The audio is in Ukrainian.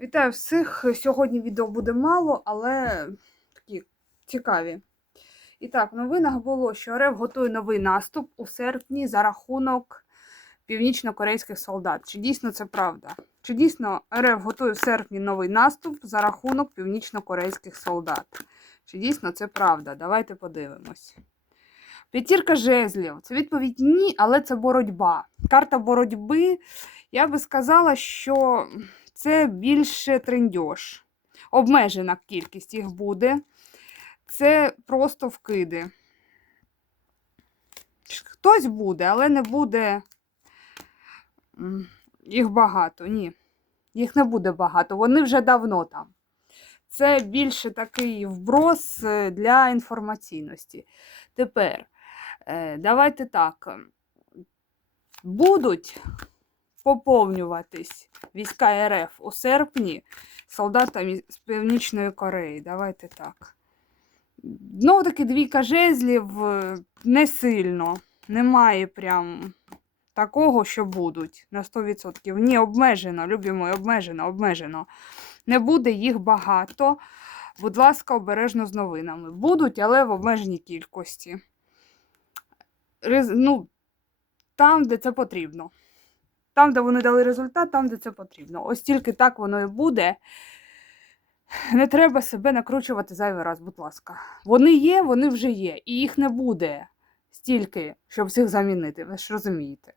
Вітаю всіх! Сьогодні відео буде мало, але такі цікаві. І так, в новинах було, що РФ готує новий наступ у серпні за рахунок північно-корейських солдат. Чи дійсно це правда? Чи дійсно РФ готує в серпні новий наступ за рахунок північно-корейських солдат? Чи дійсно це правда? Давайте подивимось. П'ятірка жезлів. Це відповідь ні, але це боротьба. Карта боротьби. Я би сказала, що це більше трендьош. Обмежена кількість їх буде. Це просто вкиди. Хтось буде, але не буде їх багато. Ні. Їх не буде багато. Вони вже давно там. Це більше такий вброс е, для інформаційності. Тепер, е, давайте так. Будуть поповнюватись війська РФ у серпні солдатами з Північної Кореї. Давайте так. Знову таки двійка жезлів е, не сильно. Немає прям такого, що будуть на 100%. Ні, обмежено, любі мої, обмежено, обмежено. Не буде їх багато. Будь ласка, обережно з новинами. Будуть, але в обмеженій кількості. Ну, там, де це потрібно. Там, де вони дали результат, там, де це потрібно. Ось тільки так воно і буде. Не треба себе накручувати зайвий раз, будь ласка. Вони є, вони вже є, і їх не буде стільки, щоб всіх замінити. Ви ж розумієте.